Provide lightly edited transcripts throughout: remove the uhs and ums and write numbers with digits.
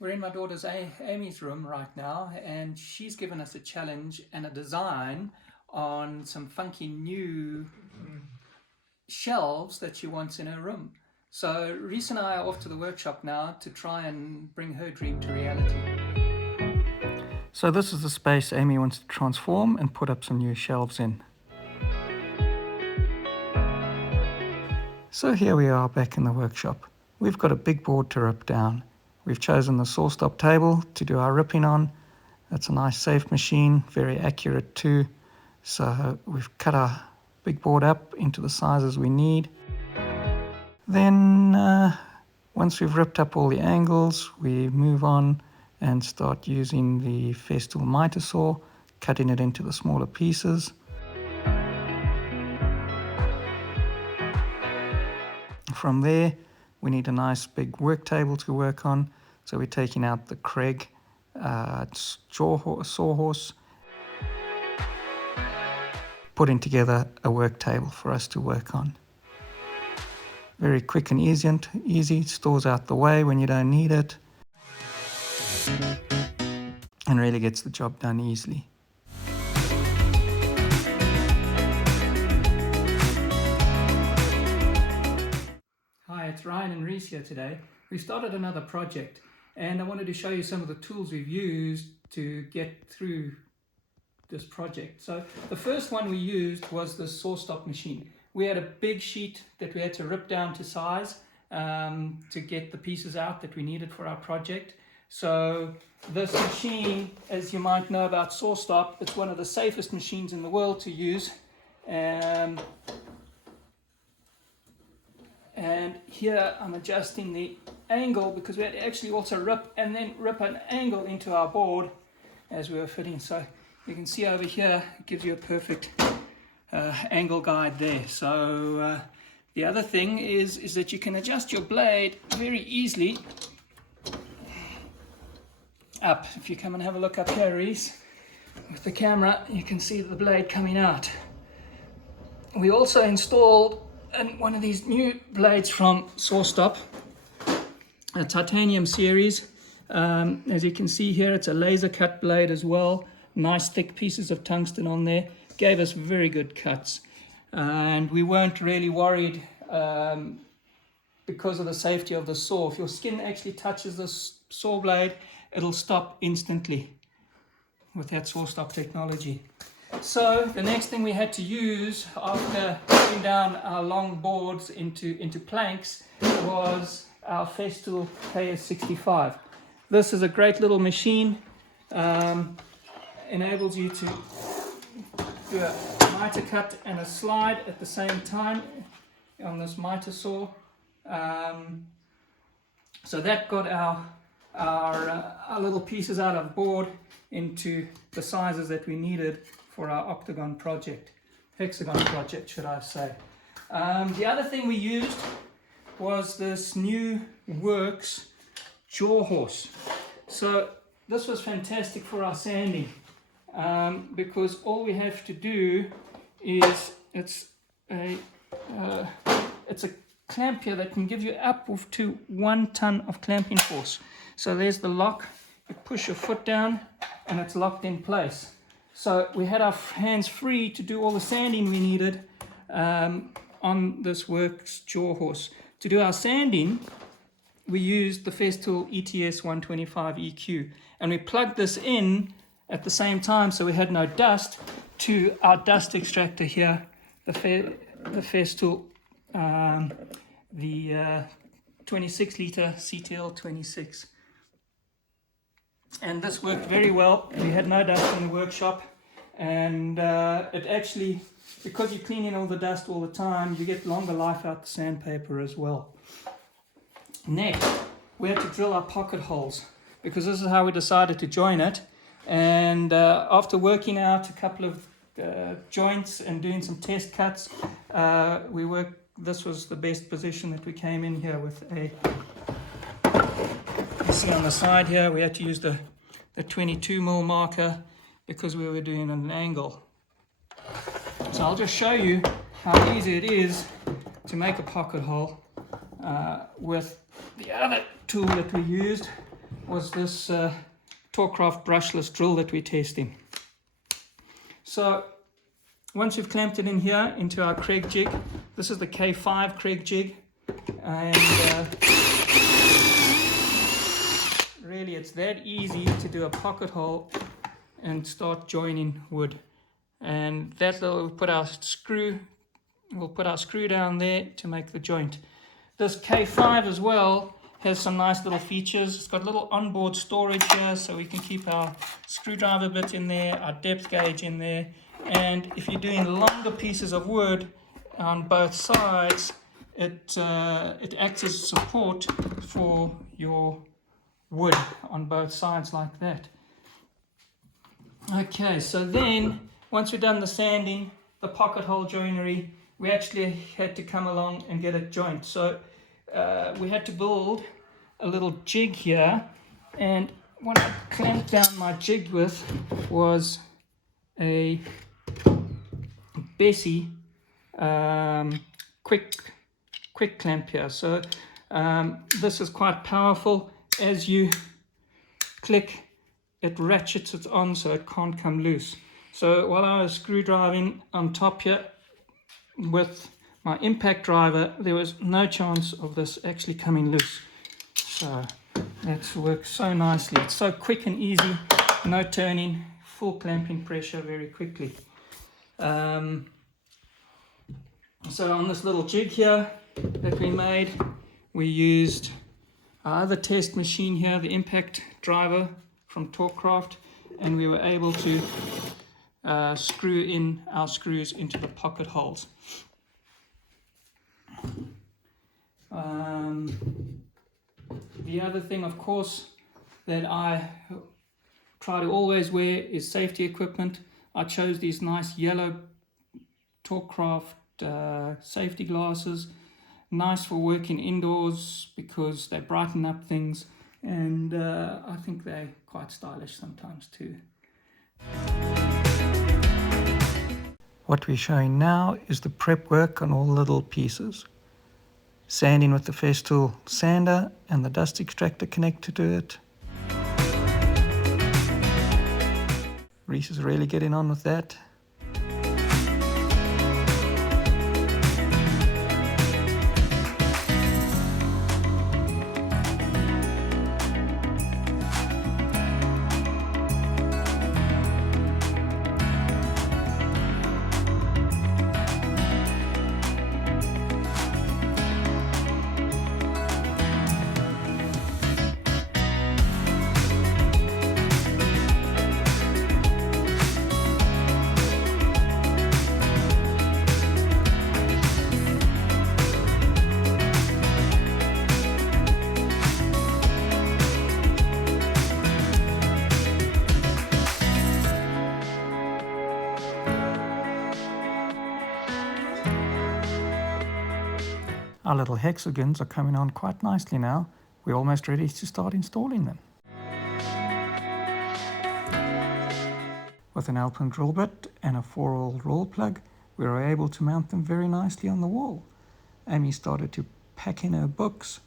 We're in my daughter's Amy's room right now, and she's given us a challenge and a design on some funky new shelves that she wants in her room. So Reece and I are off to the workshop now to try and bring her dream to reality. So this is the space Amy wants to transform and put up some new shelves in. So here we are back in the workshop. We've got a big board to rip down. We've chosen the saw stop table to do our ripping on. That's a nice safe machine, very accurate too. So we've cut our big board up into the sizes we need. Then once we've ripped up all the angles, we move on and start using the Festool miter saw, cutting it into the smaller pieces. From there, we need a nice big work table to work on. So we're taking out the Craig sawhorse, putting together a work table for us to work on. Very quick and easy, stores out the way when you don't need it, and really gets the job done easily. Hi, it's Ryan and Reece here today. We started another project, and I wanted to show you some of the tools we've used to get through this project. So the first one we used was the saw stop machine. We had a big sheet that we had to rip down to size to get the pieces out that we needed for our project. So this machine, as you might know about saw stop, it's one of the safest machines in the world to use. And here I'm adjusting the angle because we had to actually also rip an angle into our board as we were fitting. So you can see over here, it gives you a perfect angle guide there. So the other thing is that you can adjust your blade very easily up. If you come and have a look up here, Reece, with the camera, you can see the blade coming out. We also installed one of these new blades from SawStop, a titanium series. As you can see here, it's a laser cut blade as well. Nice thick pieces of tungsten on there. Gave us very good cuts. And we weren't really worried because of the safety of the saw. If your skin actually touches the saw blade, it'll stop instantly with that SawStop technology. So the next thing we had to use after putting down our long boards into planks was our Festool KS65. This is a great little machine. Enables you to do a miter cut and a slide at the same time on this miter saw. So that got our little pieces out of board into the sizes that we needed for our Hexagon project, should I say. The other thing we used was this new Works jaw horse. So this was fantastic for our sanding because all we have to do is it's a clamp here that can give you up to 1 ton of clamping force. So there's the lock. You push your foot down and it's locked in place. So we had our hands free to do all the sanding we needed on this Works jaw horse. To do our sanding, we used the Festool ETS 125 EQ, and we plugged this in at the same time so we had no dust to our dust extractor here, the Festool, the 26 litre CTL 26. And this worked very well. We had no dust in the workshop, and it actually, because you're cleaning all the dust all the time, you get longer life out the sandpaper as well. Next, we had to drill our pocket holes because this is how we decided to join it. And after working out a couple of joints and doing some test cuts, this was the best position that we came in here with you see on the side here, we had to use the 22mm marker because we were doing an angle. So I'll just show you how easy it is to make a pocket hole with the other tool that we used, was this Torcraft brushless drill that we're testing. So once you've clamped it in here into our Craig jig, this is the K5 Craig jig, and really it's that easy to do a pocket hole and start joining wood. And that will put our screw, we'll put our screw down there to make the joint. This K5 as well has some nice little features. It's got little onboard storage here, so we can keep our screwdriver bit in there, our depth gauge in there. And if you're doing longer pieces of wood on both sides, it acts as support for your wood on both sides like that. Okay, so then once we've done the sanding, the pocket hole joinery, we actually had to come along and get a joint. So we had to build a little jig here, and what I clamped down my jig with was a Bessie quick clamp here. So this is quite powerful. As you click, it ratchets it on so it can't come loose. So while I was screw driving on top here with my impact driver, there was no chance of this actually coming loose. So that's worked so nicely. It's so quick and easy, no turning, full clamping pressure very quickly. So on this little jig here that we made, we used our other test machine here, the impact driver from Torcraft, and we were able to screw in our screws into the pocket holes. The other thing, of course, that I try to always wear is safety equipment. I chose these nice yellow Torcraft safety glasses, nice for working indoors because they brighten up things, and I think they're quite stylish sometimes too. What we're showing now is the prep work on all the little pieces. Sanding with the Festool sander and the dust extractor connected to it. Reece is really getting on with that. Our little hexagons are coming on quite nicely now. We're almost ready to start installing them. With an Alpen drill bit and a 4-hole roll plug, we were able to mount them very nicely on the wall. Amy started to pack in her books.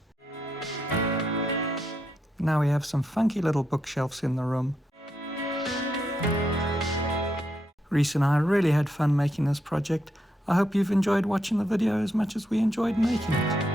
Now we have some funky little bookshelves in the room. Reece and I really had fun making this project. I hope you've enjoyed watching the video as much as we enjoyed making it.